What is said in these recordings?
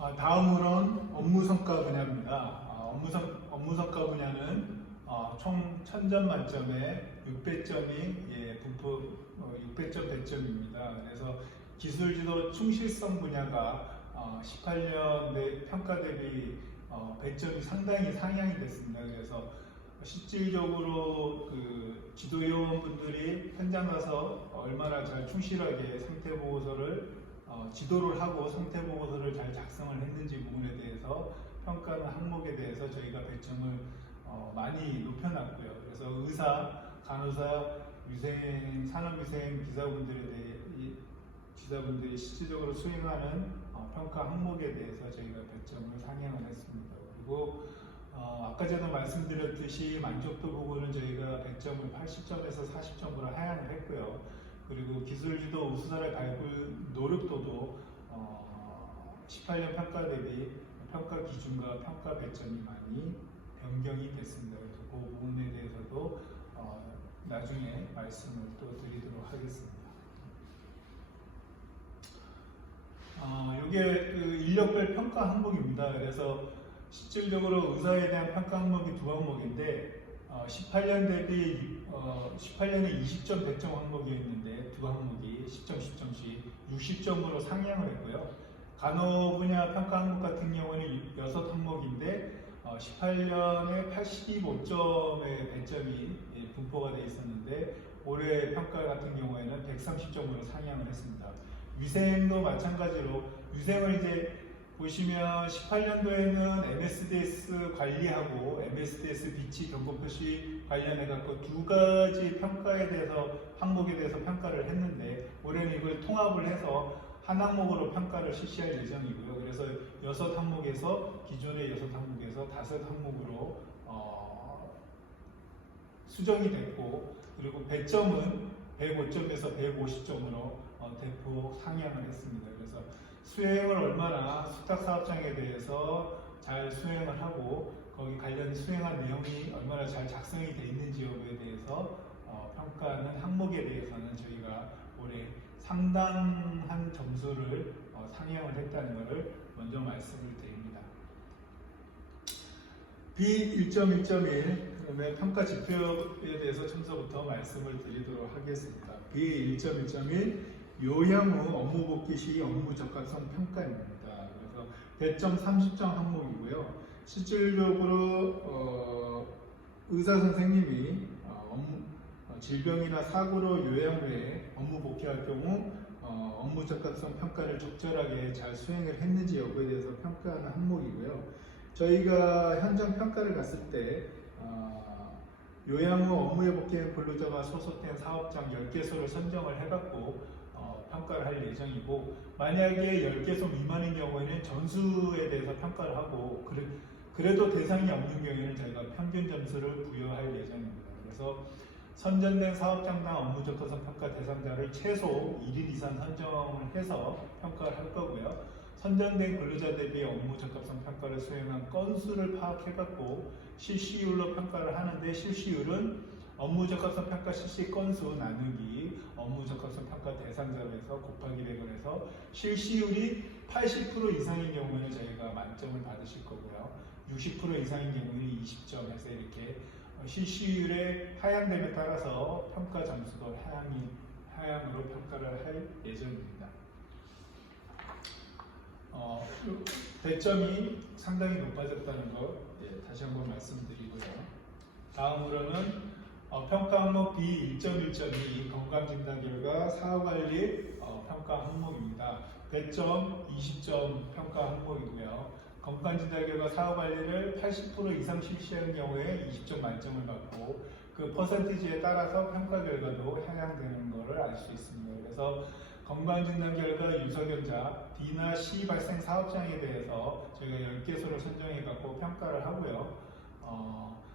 다음으로는 업무성과 분야입니다. 업무성과 분야는 총 1000점 만점에 600점이 분포 600점 배점입니다. 그래서 기술지도 충실성 분야가 18년 평가 대비 배점이 상당히 상향이 됐습니다. 그래서 실질적으로 그 지도요원분들이 현장 가서 얼마나 잘 충실하게 상태 보고서를 지도를 하고 상태 보고서를 잘 작성을 했는지 부분에 대해서 평가하는 항목에 대해서 저희가 배점을 많이 높여놨고요. 그래서 의사, 간호사, 위생, 산업위생 기사분들이 실질적으로 수행하는 평가 항목에 대해서 저희가 배점을 상향을 했습니다. 그리고 아까 전에 말씀드렸듯이 만족도 부분은 저희가 배점을 80점에서 40점으로 하향을 했고요. 그리고 기술지도 우수사례 발굴 노력도도 18년 평가 대비 평가 기준과 평가 배점이 많이 변경이 됐습니다. 그래서 그 부분에 대해서도 나중에 말씀을 또 드리도록 하겠습니다. 이게 그 인력별 평가 항목입니다. 그래서 실질적으로 의사에 대한 평가 항목이 두 항목인데 18년 대비 18년에 20점 배점 항목이었는데 두 항목이 10점, 10점씩 60점으로 상향을 했고요. 간호 분야 평가 항목 같은 경우는 6항목인데 18년에 85점의 배점이 분포가 되어 있었는데 올해 평가 같은 경우에는 130점으로 상향을 했습니다. 위생도 마찬가지로 위생을 이제 보시면 18년도에는 MSDS 관리하고 MSDS 비치 경고 표시 관련해 갖고 두 가지 평가에 대해서 항목에 대해서 평가를 했는데 올해는 이걸 통합을 해서 한 항목으로 평가를 실시할 예정이고요. 그래서 6항목에서 기존의 6항목에서 5항목으로 수정이 됐고 그리고 배점은 105점에서 150점으로 대폭 상향을 했습니다. 그래서 수행을 얼마나 수탁사업장에 대해서 잘 수행을 하고 거기 관련 수행한 내용이 얼마나 잘 작성이 되어 있는지 여부에 대해서 평가하는 항목에 대해서는 저희가 올해 상당한 점수를 상향을 했다는 것을 먼저 말씀을 드립니다. B1.1.1 그다음에 평가 지표에 대해서 처음부터 말씀을 드리도록 하겠습니다. B1.1.1 요양 후 업무 복귀 시 업무 적합성 평가입니다. 그래서 배점 30점 항목이고요. 실질적으로 의사 선생님이 질병이나 사고로 요양 후에 업무 복귀할 경우 업무 적합성 평가를 적절하게 잘 수행을 했는지 여부에 대해서 평가하는 항목이고요. 저희가 현장 평가를 갔을 때 요양 후 업무에 복귀한 근로자가 소속된 사업장 10개소를 선정을 해갖고 평가를 할 예정이고 만약에 10개소 미만인 경우에는 전수에 대해서 평가를 하고 그래도 대상이 없는 경우에는 저희가 평균 점수를 부여할 예정입니다. 그래서 선정된 사업장당 업무 적합성 평가 대상자를 최소 1일 이상 선정을 해서 평가를 할 거고요. 선정된 근로자 대비 업무 적합성 평가를 수행한 건수를 파악해갖고 실시율로 평가를 하는데 실시율은 업무 적합성 평가 실시 건수 나누기 업무 적합성 평가 대상자로 해서 곱하기 100을 해서 실시율이 80% 이상인 경우에는 저희가 만점을 받으실 거고요. 60% 이상인 경우에는 20점 해서 이렇게 실시율의 하향됨에 따라서 평가 점수도 하향으로 평가를 할 예정입니다. 배점이 상당히 높아졌다는 것 다시 한번 말씀드리고요. 다음으로는 평가 항목 B1.1.2 건강진단 결과 사후관리 평가 항목입니다. 배점 20점 평가 항목이고요. 건강진단 결과 사후관리를 80% 이상 실시하는 경우에 20점 만점을 받고 그 퍼센티지에 따라서 평가 결과도 향양되는 것을 알 수 있습니다. 그래서 건강진단 결과 유서견자 D나 C 발생 사업장에 대해서 저희가 10개소를 선정해 갖고 평가를 하고요.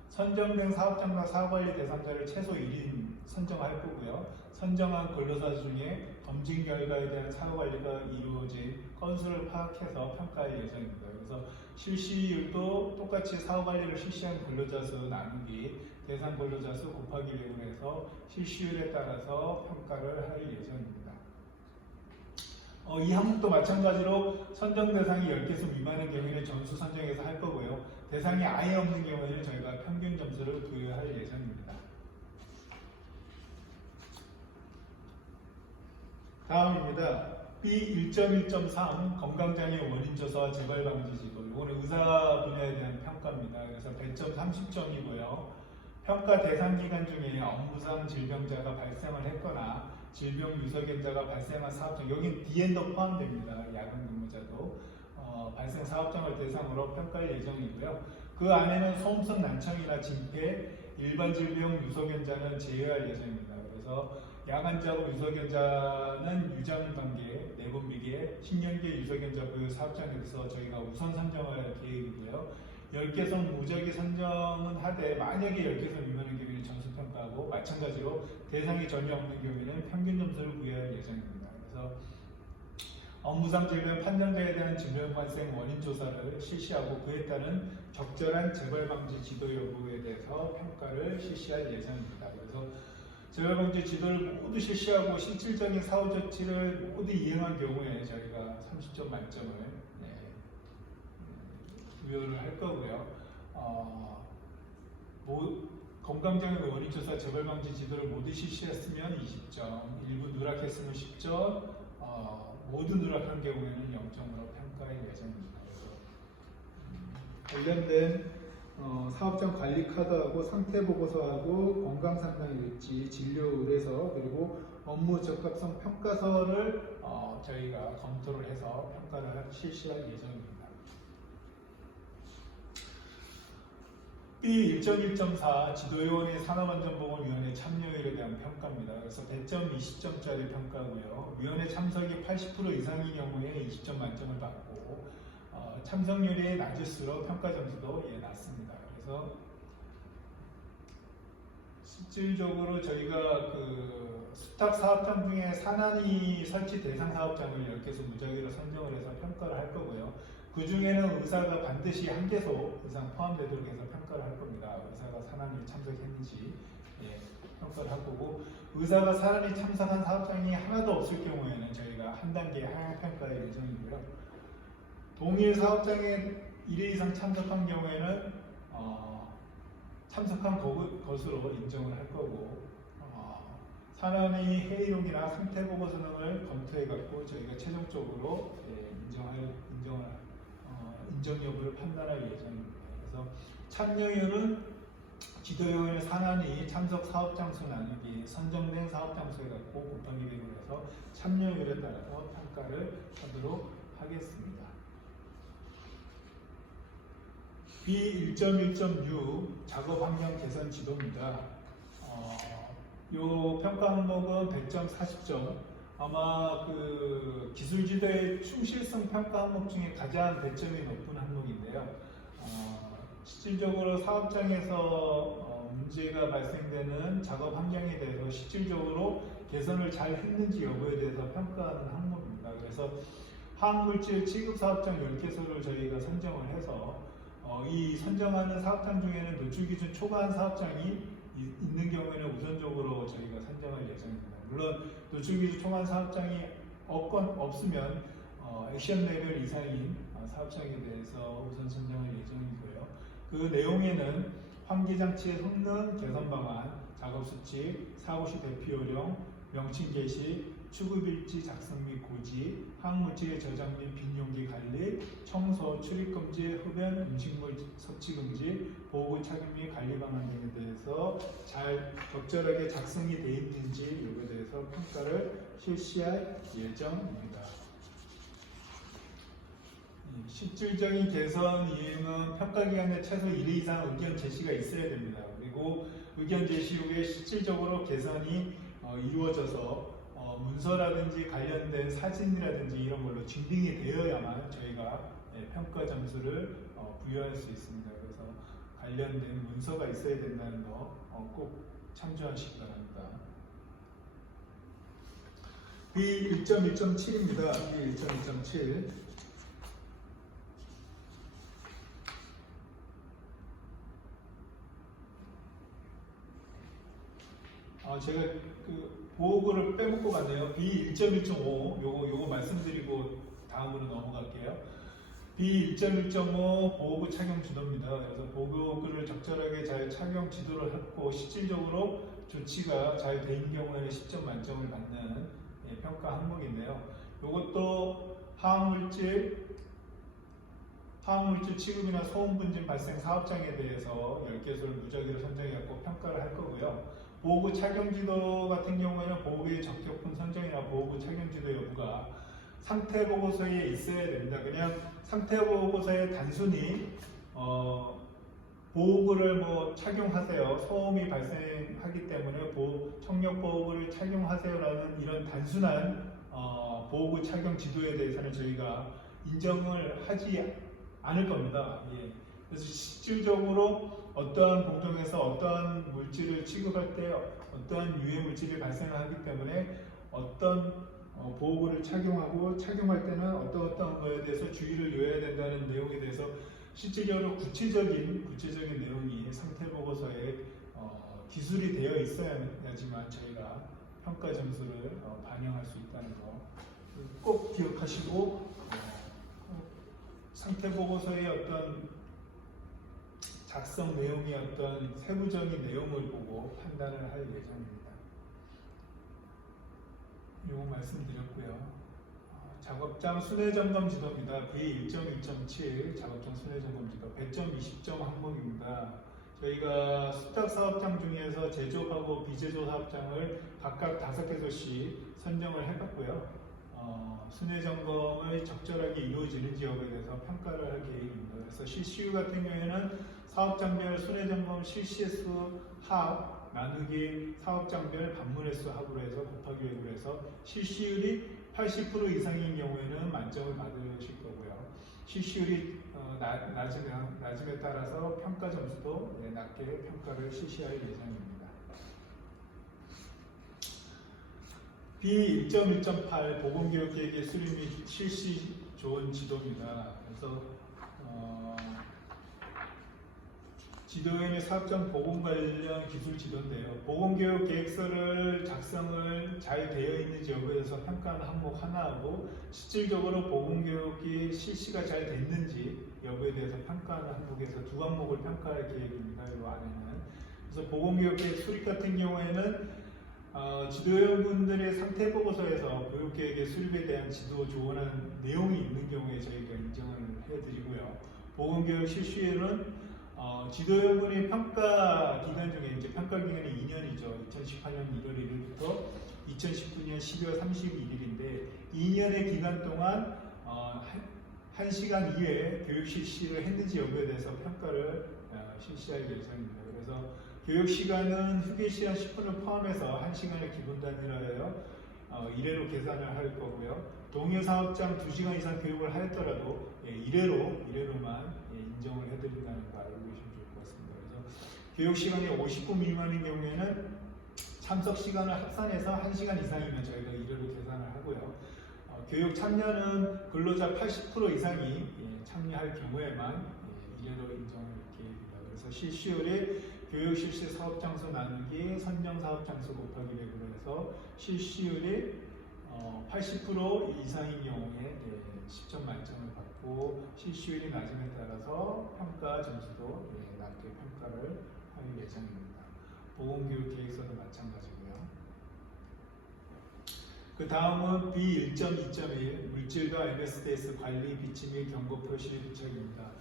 선정된 사업장과 사업관리 대상자를 최소 1인 선정할 거고요. 선정한 근로자 중에 검진 결과에 대한 사후관리가 이루어진 건수를 파악해서 평가할 예정입니다. 그래서 실시율도 똑같이 사후관리를 실시한 근로자 수 나누기 대상 근로자 수 곱하기 100을 해서 실시율에 따라서 평가를 할 예정입니다. 이 항목도 마찬가지로 선정 대상이 10개수 미만인 경우에는 점수 선정해서 할 거고요. 대상이 아예 없는 경우에는 저희가 평균 점수를 부여할 예정입니다. 다음입니다. B 1.1.3 건강장애 원인 조사 재발 방지 지도. 이거는 의사 분야에 대한 평가입니다. 그래서 배점 30점이고요. 평가 대상 기간 중에 업무상 질병자가 발생을 했거나 질병 유서견자가 발생한 사업장, 여긴 D&도 포함됩니다. 야간 근무자도 발생 사업장을 대상으로 평가할 예정이고요. 그 안에는 소음성 난청이나 진폐, 일반 질병 유서견자는 제외할 예정입니다. 그래서 야간 작업 유서견자는 유장 단계, 내분 비계, 신경계 유서견자 보유 사업장에서 저희가 우선 선정할 계획이고요. 10개선 무작위 선정은 하되 만약에 10개선 미만인 경우에는 전수평가하고 마찬가지로 대상이 전혀 없는 경우에는 평균 점수를 부여할 예정입니다. 그래서 업무상 질병 판정자에 대한 질병 발생 원인 조사를 실시하고 그에 따른 적절한 재발 방지 지도 여부에 대해서 평가를 실시할 예정입니다. 그래서 재발 방지 지도를 모두 실시하고 실질적인 사후 조치를 모두 이행한 경우에 저희가 30점 만점을 부여를 할 거고요. 건강장애 원인 조사 재발 방지 지도를 모두 실시했으면 20점, 일부 누락했으면 10점, 모두 누락한 경우에는 0점으로 평가할 예정입니다. 그래서 관련된 사업장 관리 카드하고 상태 보고서하고 건강 상담 일지, 진료 의뢰서 그리고 업무 적합성 평가서를 저희가 검토를 해서 평가를 실시할 예정입니다. B 1.1.4 지도요원의 산업안전보건위원회 참여율에 대한 평가입니다. 그래서 배점 20점짜리 평가고요. 위원회 참석이 80% 이상인 경우에 20점 만점을 받고 참석률이 낮을수록 평가 점수도 낮습니다. 그래서 실질적으로 저희가 그 수탁 사업장 중에 산안이 설치 대상 사업장을 10개수 무작위로 선정을 해서 평가를 할 거고요. 그 중에는 의사가 반드시 1개소 이상 포함되도록 해서 평가를 할 겁니다. 의사가 산안에 참석했는지 평가를 할 거고, 의사가 산안에 참석한 사업장이 하나도 없을 경우에는 저희가 한 단계 하향 평가할 예정이고요. 동일 사업장에 1회 이상 참석한 경우에는 참석한 것으로 인정을 할 거고, 산안의 회의록이나 상태 보고서 등을 검토해 갖고 저희가 최종적으로 인정 여부를 판단할 예정입니다. 그래서 참여율은 지도요원의 산안이 참석 사업장 수 나누기 선정된 사업장 수에 갖고 곱하기 100으로 해서 참여율에 따라서 평가를 하도록 하겠습니다. B 1.1.6 작업 환경 개선 지도입니다. 이 평가 항목은 100점 40점. 아마 그 기술지도의 충실성 평가 항목 중에 가장 배점이 높은 항목인데요. 실질적으로 사업장에서 문제가 발생되는 작업 환경에 대해서 실질적으로 개선을 잘 했는지 여부에 대해서 평가하는 항목입니다. 그래서 화학물질 취급 사업장 10개소를 저희가 선정을 해서 이 선정하는 사업장 중에는 노출 기준 초과한 사업장이 있는 경우에는 우선적으로 저희가 선정할 예정입니다. 물론 노출 기준 초과한 사업장이 없으면 액션 레벨 이상인 사업장에 대해서 우선 선정할 예정이고요. 그 내용에는 환기장치의 성능 개선 방안, 작업 수칙, 사고 시 대피 요령, 명칭 게시, 추구일지 작성 및 고지, 화학물질의 저장 및 빈 용기 관리, 청소, 출입 금지, 흡연, 음식물 섭취 금지, 보호 착용 및 관리 방안 등에 대해서 잘 적절하게 작성이 되어 있는지 여기에 대해서 평가를 실시할 예정입니다. 실질적인 개선 이행은 평가 기간에 최소 1회 이상 의견 제시가 있어야 됩니다. 그리고 의견 제시 후에 실질적으로 개선이 이루어져서 문서라든지 관련된 사진이라든지 이런 걸로 증빙이 되어야만 저희가 평가 점수를 부여할 수 있습니다. 그래서 관련된 문서가 있어야 된다는 거 꼭 참조하시기 바랍니다. B 1.1.7입니다. B 1.1.7. 제가 그 보호구를 빼먹고 갔네요. B1.1.5 요거 말씀드리고 다음으로 넘어갈게요. B1.1.5 보호구 착용 지도입니다. 그래서 보호구를 적절하게 잘 착용 지도를 했고 실질적으로 조치가 잘 된 경우에는 10점 만점을 받는 평가 항목인데요. 이것도 화학물질 취급이나 소음 분진 발생 사업장에 대해서 10개소를 무작위로 선정해갖고 평가를 할 거고요. 보호구 착용 지도 같은 경우에는 보호구의 적격분 선정이나 보호구 착용 지도 여부가 상태 보고서에 있어야 됩니다. 그냥 상태 보고서에 단순히 보호구를 착용하세요. 소음이 발생하기 때문에 청력 보호구를 착용하세요라는 이런 단순한 보호구 착용 지도에 대해서는 저희가 인정을 하지 않을 겁니다. 예. 그래서 실질적으로 어떠한 공정에서 어떠한 물질을 취급할 때 어떠한 유해 물질이 발생하기 때문에 어떤 보호구를 착용하고 착용할 때는 어떤 거에 대해서 주의를 요해야 된다는 내용에 대해서 실질적으로 구체적인 내용이 상태 보고서에 기술이 되어 있어야지만 저희가 평가 점수를 반영할 수 있다는 거 꼭 기억하시고 상태 보고서의 어떤 작성 내용이 어떤 세부적인 내용을 보고 판단을 할 예정입니다. 요거 말씀드렸고요. 작업장 순회 점검 지도입니다. V1.1.7 작업장 순회 점검 지도 100점 20점 항목입니다. 저희가 수탁 사업장 중에서 제조업하고 비제조 사업장을 각각 5개소씩 선정을 해봤고요. 순회 점검을 적절하게 이루어지는지 여부에 대해서 평가를 할 계획입니다. 그래서 CCU 같은 경우에는 사업장별 순회 점검 실시횟수 합 나누기 사업장별 반문횟수 합으로 해서 곱하기 100으로 해서 실시율이 80% 이상인 경우에는 만점을 받으실 거고요. 실시율이 낮음에 따라서 평가 점수도 낮게 평가를 실시할 예정입니다. B1.1.8 보건교육계획의 수립 및 실시 조언 지도입니다. 그래서 지도에는 사업장 보건 관련 기술 지도인데요. 보건교육 계획서를 작성을 잘 되어 있는지 여부에 대해서 평가하는 항목 하나하고 실질적으로 보건교육이 실시가 잘 됐는지 여부에 대해서 평가하는 항목에서 두 항목을 평가할 계획입니다. 이 안에는. 그래서 보건교육 계획 수립 같은 경우에는 지도위원분들의 상태 보고서에서 교육계획의 수립에 대한 지도 조언한 내용이 있는 경우에 저희가 인정을 해드리고요. 보건교육 실시에는 지도위원분의 평가 기간 중에 이제 평가 기간이 2년이죠. 2018년 1월 1일부터 2019년 12월 31일인데 2년의 기간 동안 1시간 이외에 교육 실시를 했는지 여부에 대해서 평가를 실시할 예정입니다. 그래서 교육 시간은 휴게 시간 10분을 포함해서 1시간을 기본 단위로 하여 1회로 계산을 할 거고요. 동일 사업장 2시간 이상 교육을 하였더라도 1회로만 인정을 해드린다는 거 알고 계시면 좋을 것 같습니다. 그래서 교육 시간이 50분 미만인 경우에는 참석 시간을 합산해서 1시간 이상이면 저희가 1회로 계산을 하고요. 교육 참여는 근로자 80% 이상이 참여할 경우에만 1회로 인정을 계획입니다. 그래서 실시율이 교육 실시 사업장수 나누기 선정 사업장수 곱하기 100으로 해서 실시율이 80% 이상인 경우에 10점 만점을 받고 실시율이 낮음에 따라서 평가 점수도 낮게 평가를 할 예정입니다. 보건교육 계획서도 마찬가지고요. 그 다음은 B1.2.1 물질과 MSDS 관리 비치 및 경고 표시 부착입니다.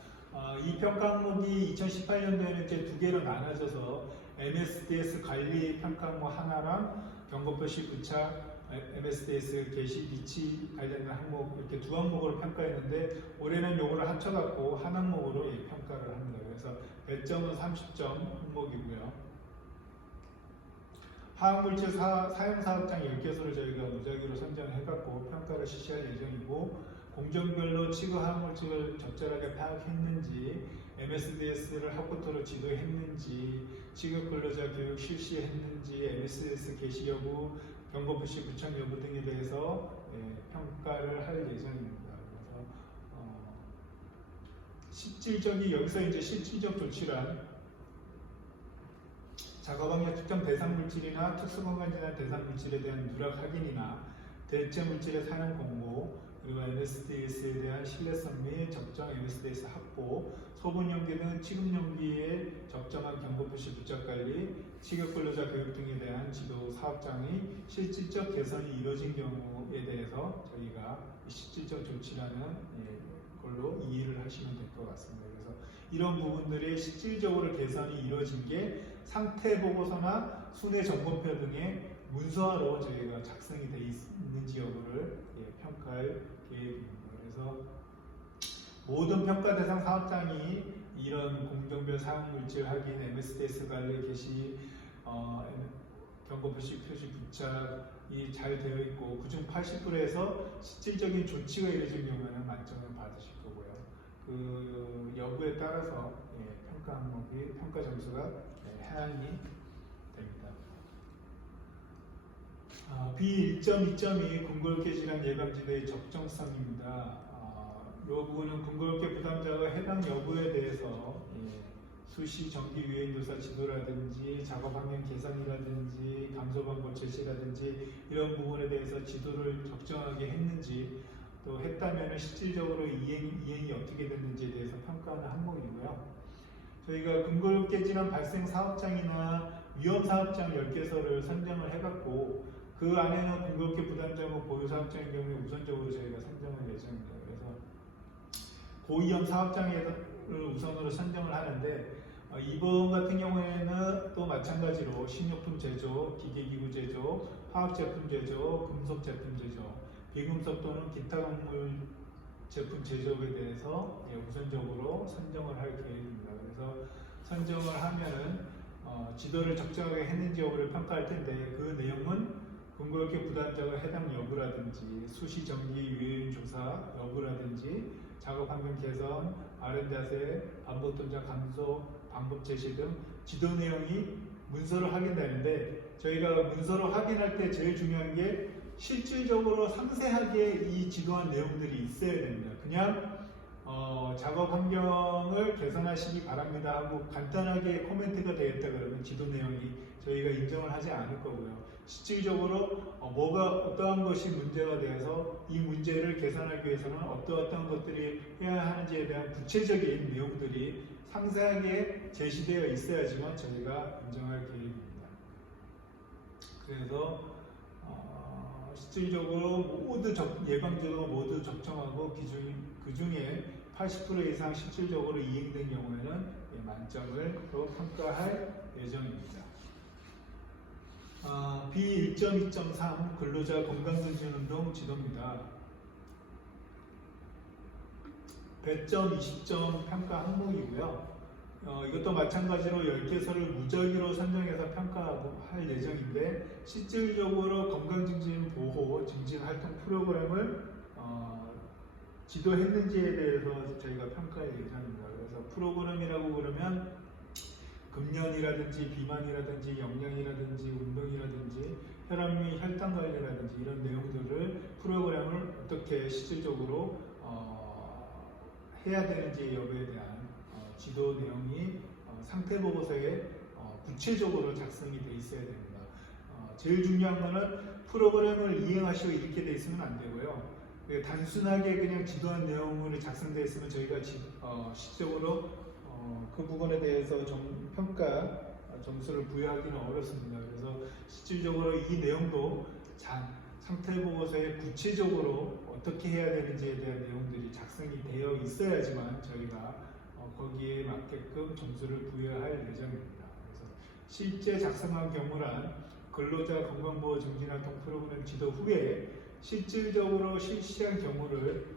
이 평가 항목이 2018년도에는 이제 두 개로 나눠져서 MSDS 관리 평가 항목 하나랑 경고 표시 부착 MSDS 게시 비치 관련된 항목 이렇게 두 항목으로 평가했는데 올해는 요거를 합쳐갖고 한 항목으로 평가를 합니다. 그래서 배점은 30점 항목이고요. 화학물질 사용사업장 10개소를 저희가 무작위로 선정해갖고 평가를 실시할 예정이고 공정별로 취급 화학물질을 적절하게 파악했는지 MSDS를 학부토로 지도했는지 취급 근로자 교육 실시했는지 MSDS 게시 여부 경고 표시 부착 여부 등에 대해서 평가를 할 예정입니다. 그래서 실질적인 여기서 이제 실질적 조치란 작업학력 측정 대상 물질이나 특수건강진단 대상 물질에 대한 누락 확인이나 대체 물질의 사용 공고, 그리고 MSDS에 대한 신뢰성 및 적정 MSDS 확보, 소분 용기 등 취급 용기의 적정한 경고 표시 부착 관리, 취급 근로자 교육 등에 대한 지도 사업장의 실질적 개선이 이루어진 경우에 대해서 저희가 실질적 조치라는 걸로 이해를 하시면 될 것 같습니다. 그래서 이런 부분들이 실질적으로 개선이 이루어진 게 상태 보고서나 순회 점검표 등의 문서화로 저희가 작성이 되어 있는지 여부를 평가할 계획입니다. 그래서 모든 평가 대상 사업장이 이런 공정별 사용물질 확인, MSDS 관리 개시, 경고 표시 부착이 잘 되어 있고 그중 80%에서 실질적인 조치가 이루어진 경우에는 만점을 받으실 거고요. 그 여부에 따라서 평가 항목이 평가 점수가 해안이 됩니다. B1.2점이 궁궐계 질환 예방지도의 적정성입니다. 이 부분은 궁궐계 부담자가 해당 여부에 대해서 수시 정기 유행조사 지도라든지 작업 환경 개선이라든지 감소 방법 제시라든지 이런 부분에 대해서 지도를 적정하게 했는지 또 했다면 실질적으로 이행이 어떻게 됐는지에 대해서 평가하는 항목이고요. 저희가 궁궐계 질환 발생 사업장이나 위험 사업장 10개소를 선정을 해갖고 그 안에는 궁궐계 부담자고 보유 사업장인 경우에 우선적으로 저희가 선정할 예정입니다. 그래서 고위험 사업장을 우선으로 선정을 하는데 이번 같은 경우에는 또 마찬가지로 식료품 제조, 기계기구 제조, 화학제품 제조, 금속 제품 제조, 비금속 또는 기타 광물 제품 제조에 대해서 우선적으로 선정을 할 계획입니다. 그래서 선정을 하면은 지도를 적정하게 했는지 여부를 평가할 텐데 그 내용은 궁궐계 부담자가 해당 여부라든지 수시 정기 유행 조사 여부라든지 작업 환경 개선, 바른 자세, 반복 동작 감소, 방법 제시 등 지도 내용이 문서로 확인되는데 저희가 문서로 확인할 때 제일 중요한 게 실질적으로 상세하게 이 지도한 내용들이 있어야 됩니다. 그냥 작업 환경을 개선하시기 바랍니다 하고 간단하게 코멘트가 되겠다 그러면 지도 내용이 저희가 인정을 하지 않을 거고요. 실질적으로 어떠한 것이 문제가 되어서 이 문제를 개선하기 위해서는 어떠한 것들이 해야 하는지에 대한 구체적인 내용들이 상세하게 제시되어 있어야지만 저희가 인정할 계획입니다. 그래서 실질적으로 모두 예방제도가 모두 적정하고 그 중에 80% 이상 실질적으로 이행된 경우에는 만점을 또 평가할 예정입니다. B1.2.3 근로자 건강검진운동 지도입니다. 100점, 20점 평가 항목이고요. 이것도 마찬가지로 10개소를 무작위로 선정해서 평가할 예정인데 실질적으로 건강증진 보호, 증진 활동 프로그램을 지도했는지에 대해서 저희가 평가할 예정입니다. 그래서 프로그램이라고 그러면 금연이라든지 비만이라든지 영양이라든지 운동이라든지 혈압 및 혈당 관리라든지 이런 내용들을 프로그램을 어떻게 실질적으로 해야 되는지 여부에 대한 지도 내용이 상태 보고서에 구체적으로 작성이 돼 있어야 됩니다. 제일 중요한 거는 프로그램을 이행하시고 이렇게 돼 있으면 안 되고요. 단순하게 그냥 지도한 내용으로 작성되어 있으면 저희가 실질적으로 그 부분에 대해서 평가 점수를 부여하기는 어렵습니다. 그래서 실질적으로 이 내용도 상태 보고서에 구체적으로 어떻게 해야 되는지에 대한 내용들이 작성이 되어 있어야지만 저희가 거기에 맞게끔 점수를 부여할 예정입니다. 그래서 실제 작성한 경우란 근로자 건강보호 증진활동 프로그램 지도 후에 실질적으로 실시한 경우를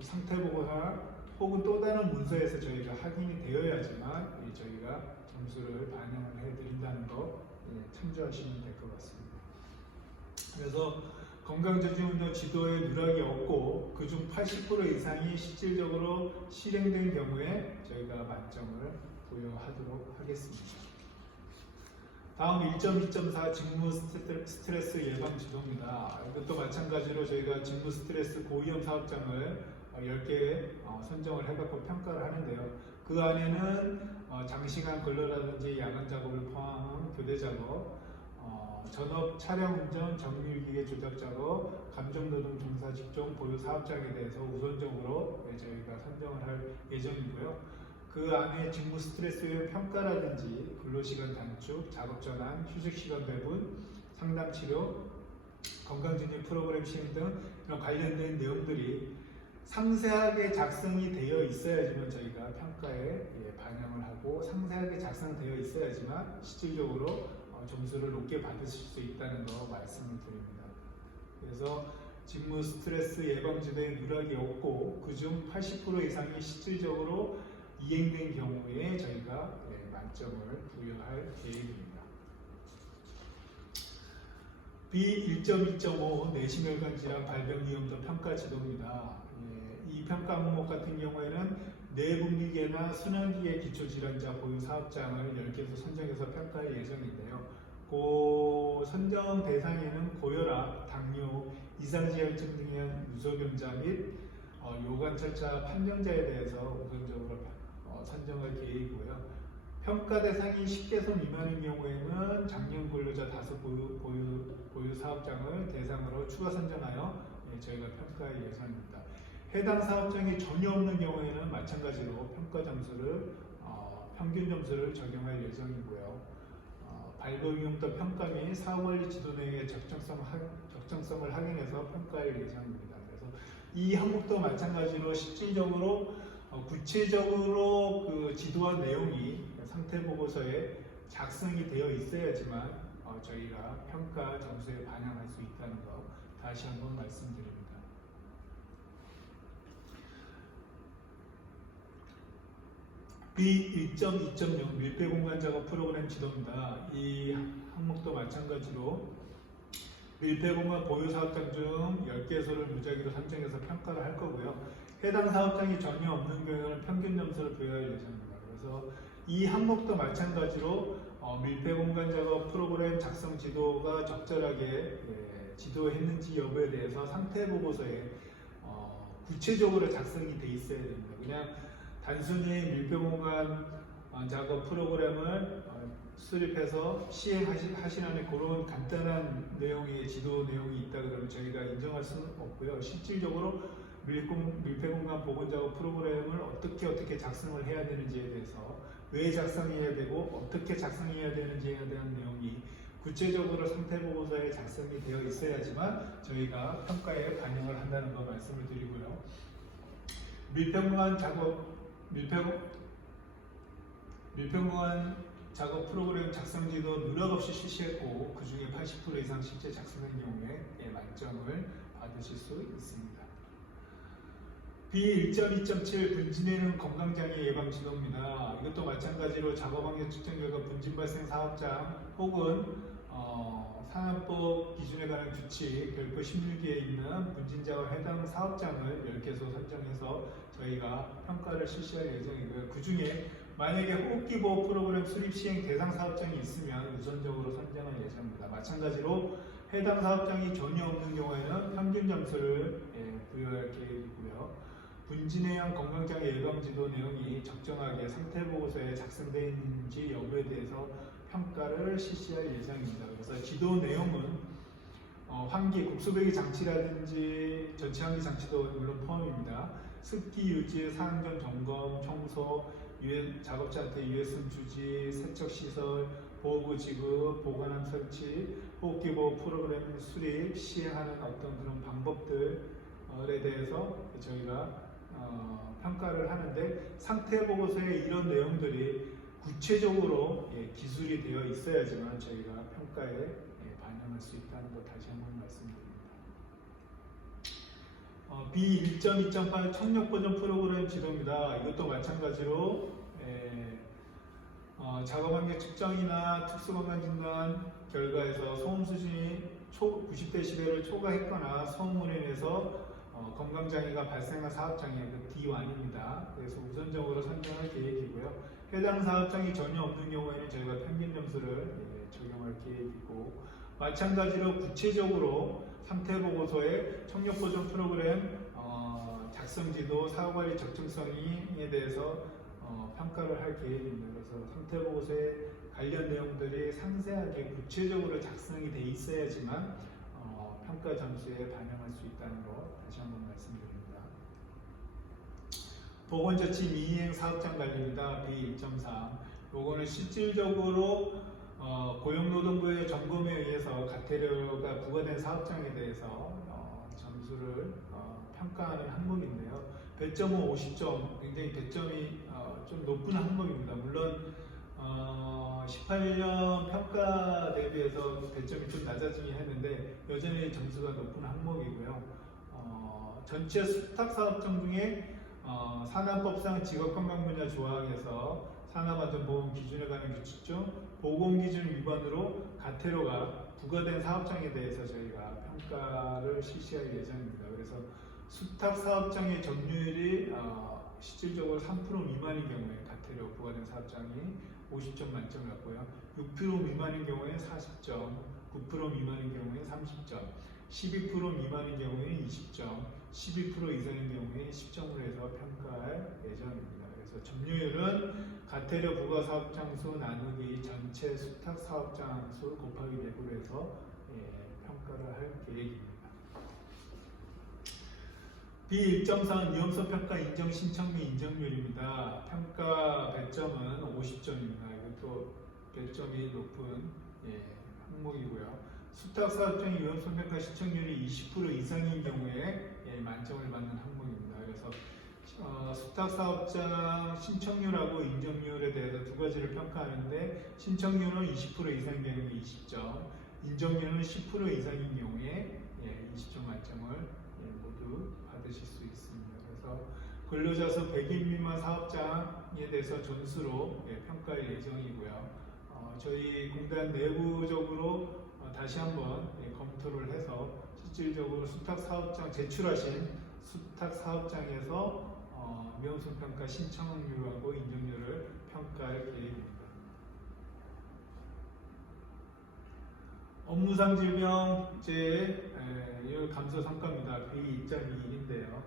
상태보고서나 혹은 또 다른 문서에서 저희가 확인이 되어야지만 저희가 점수를 반영을 해드린다는 거 참조하시면 될 것 같습니다. 그래서 건강증진운동 지도에 누락이 없고 그중 80% 이상이 실질적으로 실행된 경우에 저희가 만점을 부여하도록 하겠습니다. 다음 1.2.4 직무 스트레스 예방 지도입니다. 이것도 마찬가지로 저희가 직무 스트레스 고위험 사업장을 10개 선정을 해갖고 평가를 하는데요. 그 안에는 장시간 근로라든지 야간 작업을 포함한 교대 작업, 전업 차량 운전, 정밀기계 조작 작업, 감정노동 종사 직종 보유 사업장에 대해서 우선적으로 저희가 선정을 할 예정이고요. 그 안에 직무 스트레스의 평가라든지 근로시간 단축, 작업 전환, 휴식시간 배분, 상담 치료, 건강증진 프로그램 시행 등 이런 관련된 내용들이 상세하게 작성이 되어 있어야지만 저희가 평가에 반영을 하고 상세하게 작성되어 있어야지만 실질적으로 점수를 높게 받으실 수 있다는 거 말씀을 드립니다. 그래서 직무 스트레스 예방 지도에 누락이 없고 그중 80% 이상이 실질적으로 이행된 경우에 저희가 만점을 부여할 계획입니다. B1.2.5 내시혈관 질환 발병 위험도 평가 지도입니다. 이 평가 항목 같은 경우에는 내분비계나 순환기계 기초질환자 보유 사업장을 10개소 선정해서 평가할 예정인데요. 그 선정 대상에는 고혈압, 당뇨, 이상지혈증 등의 유소병자 및 요관철자 판정자에 대해서 우선적으로 선정할 계획이고요. 평가 대상이 10개소 미만인 경우에는 장년 근로자 다수 보유 사업장을 대상으로 추가 선정하여 저희가 평가할 예정입니다. 해당 사업장이 전혀 없는 경우에는 마찬가지로 평가 점수를 평균 점수를 적용할 예정이고요. 발병 위험도 평가 및 사후관리 지도 내용의 적정성을 확인해서 평가할 예정입니다. 그래서 이 항목도 마찬가지로 실질적으로 구체적으로 그 지도와 내용이 상태 보고서에 작성이 되어 있어야지만 저희가 평가 점수에 반영할 수 있다는 거 다시 한번 말씀드립니다. B1.2.0 밀폐공간 작업 프로그램 지도입니다. 이 항목도 마찬가지로 밀폐공간 보유 사업장 중 10개소를 무작위로 선정해서 평가를 할 거고요. 해당 사업장이 전혀 없는 경우에는 평균 점수를 부여할 예정입니다. 그래서 이 항목도 마찬가지로 밀폐공간 작업 프로그램 작성 지도가 적절하게 지도했는지 여부에 대해서 상태 보고서에 구체적으로 작성이 돼 있어야 됩니다. 그냥 단순히 밀폐공간 작업 프로그램을 수립해서 시행하시는 그런 간단한 내용의 지도 내용이 있다 그러면 저희가 인정할 수는 없고요. 실질적으로 밀폐공간 보건작업 프로그램을 어떻게 작성을 해야 되는지에 대해서 왜 작성해야 되고 어떻게 작성해야 되는지에 대한 내용이 구체적으로 상태보고서에 작성이 되어 있어야지만 저희가 평가에 반영을 한다는 거 말씀을 드리고요. 밀폐공간 작업 프로그램 작성지도 누락 없이 실시했고 그 중에 80% 이상 실제 작성한 경우에 만점을 받으실 수 있습니다. B1.2.7 분진에는 건강장애 예방 지도입니다. 이것도 마찬가지로 작업환경 측정 결과 분진 발생 사업장 혹은 산업법 기준에 관한 규칙 별표 16기에 있는 분진작업 해당 사업장을 10개소 선정해서 저희가 평가를 실시할 예정이고요. 그 중에 만약에 호흡기보호 프로그램 수립 시행 대상 사업장이 있으면 우선적으로 선정할 예정입니다. 마찬가지로 해당 사업장이 전혀 없는 경우에는 평균 점수를 부여할 계획이고요. 분진해양 건강장애 예방지도 내용이 적정하게 상태보고서에 작성되어 있는지 여부에 대해서 평가를 실시할 예정입니다. 그래서 지도 내용은 환기, 국수배기 장치라든지 전체 환기 장치도 물론 포함입니다. 습기 유지, 사항전 점검, 청소, 작업자한테 유해성 주지, 세척시설, 보호구 지급, 보관함 설치, 호흡기보호 프로그램 수립, 시행하는 어떤 그런 방법들에 대해서 저희가 평가를 하는데 상태 보고서에 이런 내용들이 구체적으로 기술이 되어 있어야지만 저희가 평가에 반영할 수 있다는 것 다시 한번 말씀드립니다. B1.2.8 청력 보전 프로그램 지도입니다. 이것도 마찬가지로 작업환경 측정이나 특수건강진단 결과에서 소음 수준이 90dB를 초과했거나 소음으로 인해서 건강장애가 발생한 사업장이 D1입니다. 그래서 우선적으로 선정할 계획이고요. 해당 사업장이 전혀 없는 경우에는 저희가 평균 점수를 적용할 계획이고 마찬가지로 구체적으로 상태보고서에 청력보전 프로그램 작성지도, 사후관리 적정성에 대해서 평가를 할 계획입니다. 그래서 상태보고서에 관련 내용들이 상세하게 구체적으로 작성이 돼 있어야지만 평가 점수에 반영할 수 있다는 거 다시 한번 말씀드립니다. 보건조치 미이행 사업장 관리입니다. B1.3. 요거는 실질적으로 고용노동부의 점검에 의해서 과태료가 부과된 사업장에 대해서 점수를 평가하는 항목인데요. 배점은 50점, 굉장히 배점이 좀 높은 항목입니다. 물론 18년 평가 대비해서 배점이 좀 낮아지긴 했는데 여전히 점수가 높은 항목이고요. 전체 수탁사업장 중에 산하법상 직업건강 분야 조항에서 산업안전보험 기준에 관한 규칙 중 보건기준 위반으로 과태료가 부과된 사업장에 대해서 저희가 평가를 실시할 예정입니다. 그래서 수탁사업장의 점유율이 실질적으로 3% 미만인 경우에 과태료 부과된 사업장이 50점 만점을 받고요. 6% 미만인 경우에 40점, 9% 미만인 경우에 30점, 12% 미만인 경우에 20점, 12% 이상인 경우에 10점으로 해서 평가할 예정입니다. 그래서 점유율은 과태료 부과 사업장 수 나누기 전체 수탁 사업장 수 곱하기 100으로 해서 평가를 할 계획입니다. B1.4는 위험성 평가 인정 신청 및 인정률입니다. 평가 배점은 50점입니다. 이것도 배점이 높은 항목이고요. 수탁사업장의 위험성 평가 신청률이 20% 이상인 경우에 만점을 받는 항목입니다. 그래서 수탁사업장 신청률하고 인정률에 대해서 두 가지를 평가하는데 신청률은 20% 이상인 경우에 20점, 인정률은 10% 이상인 경우에 20점 만점을 모두 받으실 수 있습니다. 그래서 근로자 수 100인 미만 사업장에 대해서 전수로 평가할 예정이고요. 저희 공단 내부적으로 다시 한번 검토를 해서 실질적으로 수탁사업장 제출하신 수탁사업장에서 위험성 평가 신청률하고 인정률을 평가할 계획입니다. 업무상 질병제 감소 성과입니다. B2.21인데요.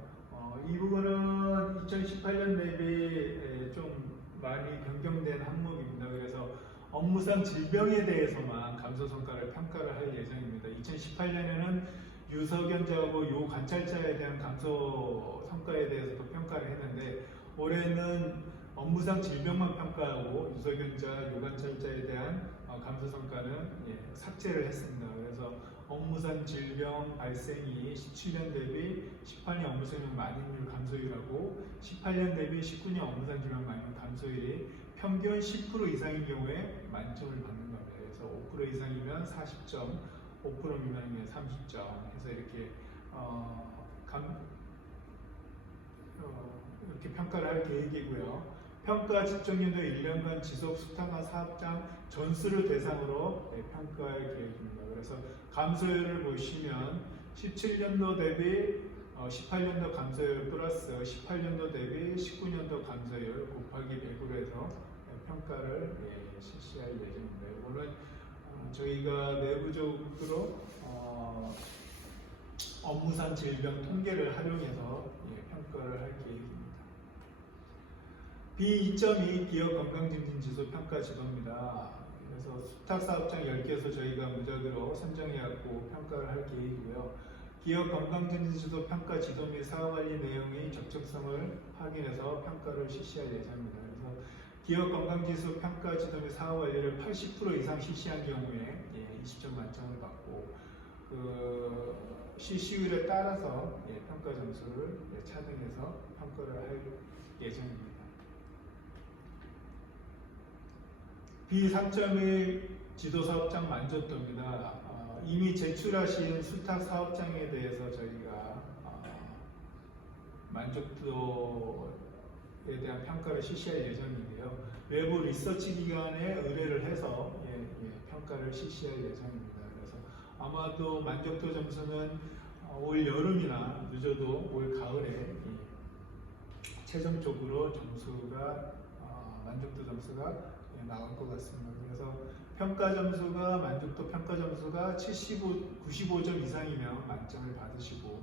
이 부분은 2018년 대비 좀 많이 변경된 항목입니다. 그래서 업무상 질병에 대해서만 감소 성과를 평가를 할 예정입니다. 2018년에는 유서견자하고 요 관찰자에 대한 감소 성과에 대해서도 평가를 했는데 올해는 업무상 질병만 평가하고 유서견자, 요관찰자에 대한 감소 성과는 삭제를 했습니다. 그래서 업무상 질병 발생이 17년 대비 18년 업무상 질병 만인율 감소율하고 18년 대비 19년 업무상 질병 만인율 감소율이 평균 10% 이상인 경우에 만점을 받는 겁니다. 그래서 5% 이상이면 40점, 5% 미만이면 30점 해서 이렇게 이렇게 평가를 할 계획이고요. 평가 집중연도 1년간 지속 수탁한 사업장 전수를 대상으로 평가할 계획입니다. 그래서 감소율을 보시면 17년도 대비 18년도 감소율 플러스 18년도 대비 19년도 감소율 곱하기 100으로 해서 평가를 실시할 예정입니다. 이거는 저희가 내부적으로 업무상 질병 통계를 활용해서 평가를 할 계획입니다. B2.2 기업 건강증진지수 평가 지도입니다. 그래서 수탁사업장 10개에서 저희가 무작위로 선정해갖고 평가를 할 계획이고요. 기업 건강증진지수 평가 지도 및 사업관리 내용의 적정성을 확인해서 평가를 실시할 예정입니다. 그래서 기업 건강지수 평가 지도 및 사업관리를 80% 이상 실시한 경우에 20점 만점을 받고 실시율에 따라서 평가 점수를 차등해서 평가를 할 예정입니다. B3.1 지도사업장 만족도입니다. 이미 제출하신 수탁 사업장에 대해서 저희가 만족도에 대한 평가를 실시할 예정인데요. 외부 리서치 기관에 의뢰를 해서 평가를 실시할 예정입니다. 그래서 아마도 만족도 점수는 올 여름이나 늦어도 올 가을에 최종적으로 점수가 만족도 점수가 나올 것 같습니다. 그래서 평가 점수가 만족도 평가 점수가 95점 이상이면 만점을 받으시고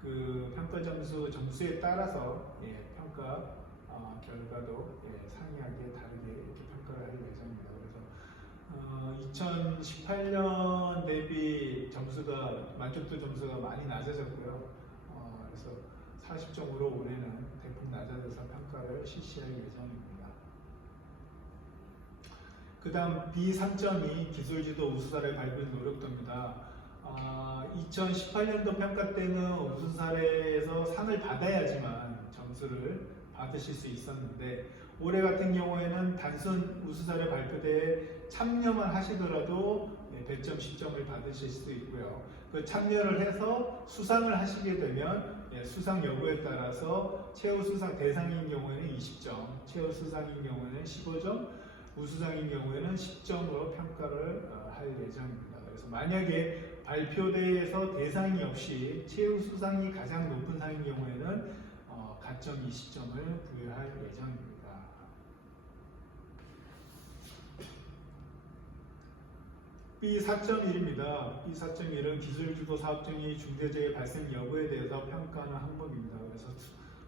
그 그 평가 점수에 따라서 평가 결과도 상이하게 다르게 이렇게 평가를 할 예정입니다. 그래서 2018년 대비 만족도 점수가 많이 낮아졌고요. 그래서 40점으로 올해는 대폭 낮아져서 평가를 실시할 예정입니다. 그 다음 B3.2 기술지도 우수사례 발표 노력도입니다. 2018년도 평가 때는 우수사례에서 상을 받아야지만 점수를 받으실 수 있었는데 올해 같은 경우에는 단순 우수사례 발표대에 참여만 하시더라도 100점, 10점을 받으실 수 있고요. 그 참여를 해서 수상을 하시게 되면 수상 여부에 따라서 최우수상 대상인 경우에는 20점, 최우수상인 경우에는 15점, 우수상인 경우에는 10점으로 평가를 할 예정입니다. 그래서 만약에 발표대에서 대상이 없이 최우수상이 가장 높은 상인 경우에는 가점 20점을 부여할 예정입니다. B4.1입니다. B4.1은 기술주도 사업 중의 중대재해 발생 여부에 대해서 평가하는 항목입니다. 그래서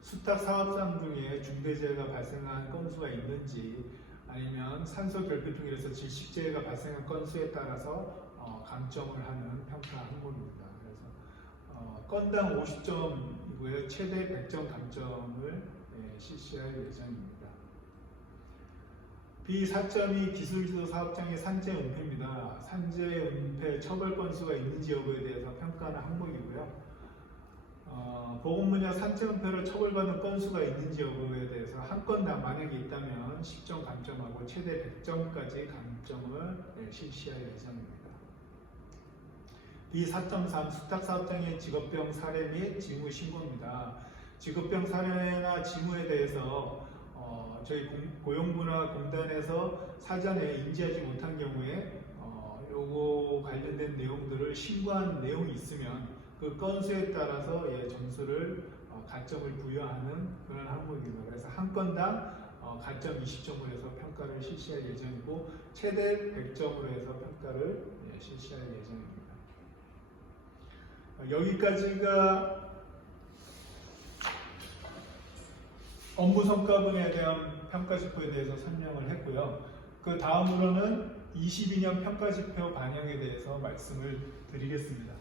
수탁 사업상 중에 중대재해가 발생한 건수가 있는지 아니면 산소 결핍등에서 질식재해가 발생한 건수에 따라서 감점을 하는 평가 항목입니다. 그래서 건당 50점이고요. 최대 100점 감점을 실시할 예정입니다. B4.2 기술지도 사업장의 산재 은폐입니다. 산재 은폐 처벌 건수가 있는지 여부에 대해서 평가하는 항목이고요. 보건분야 산재 은폐로 처벌받은 건수가 있는지 여부에 대해서 한 건당 만약에 있다면 10점 감점하고 최대 100점까지 감점을 실시할 예정입니다. B4.3 수탁사업장의 직업병 사례 및 징후 신고입니다. 직업병 사례나 징후에 대해서 저희 고용부나 공단에서 사전에 인지하지 못한 경우에 요거 관련된 내용들을 신고한 내용이 있으면 그 건수에 따라서 점수를 가점을 부여하는 그런 항목입니다. 그래서 한 건당 가점 20점으로 해서 평가를 실시할 예정이고 최대 100점으로 해서 평가를 실시할 예정입니다. 여기까지가 업무 성과 분야에 대한 평가지표에 대해서 설명을 했고요. 그 다음으로는 22년 평가지표 반영에 대해서 말씀을 드리겠습니다.